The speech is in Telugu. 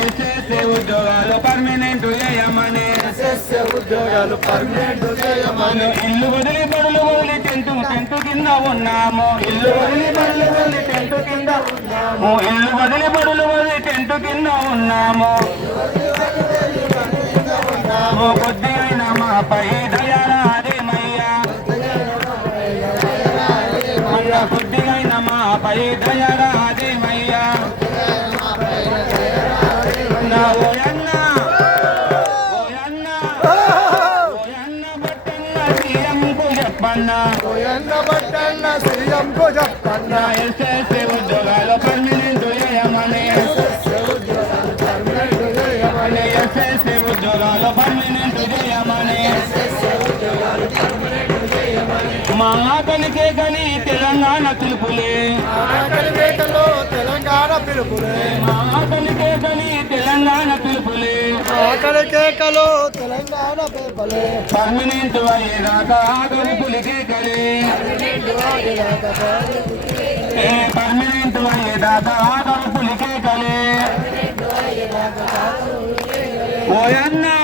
ఎస్ఎస్ఏ ఉద్యోగాలు పర్మనెంట్ చేయమని ఇల్లు వదిలి బడులు వదిలి టెంటు కింద ఉన్నాము ఇల్లు వదిలి బడులు వదిలి టెంటు కింద ఇల్లు వదిలి బడులు వదిలి టెంటు కింద ఉన్నాము కొద్దిగైన మాపై దయారాదేమయ్యా కొద్దిగైన మాపై దయారాదేమయ్యా ఓయన్న బట్టన్న సీఎంకు చెప్పన్న ఎస్ఎస్ఏ ఉద్యోగాలు పర్మనెంట్ చేయమని ఎస్ఎస్ఏ ఉద్యోగాలు పర్మనెంట్ చేయమని మా ఆకలికే కని తెలంగాణ పిలుపులే మా ఆకలికే కని తెలంగాణ పిలుపులే పర్మనెంట్ అయ్యేదాకా గొంపులికే కలే పర్మనెంట్ అయ్యేదాకా గొంపులికే కలే ఓయన్నా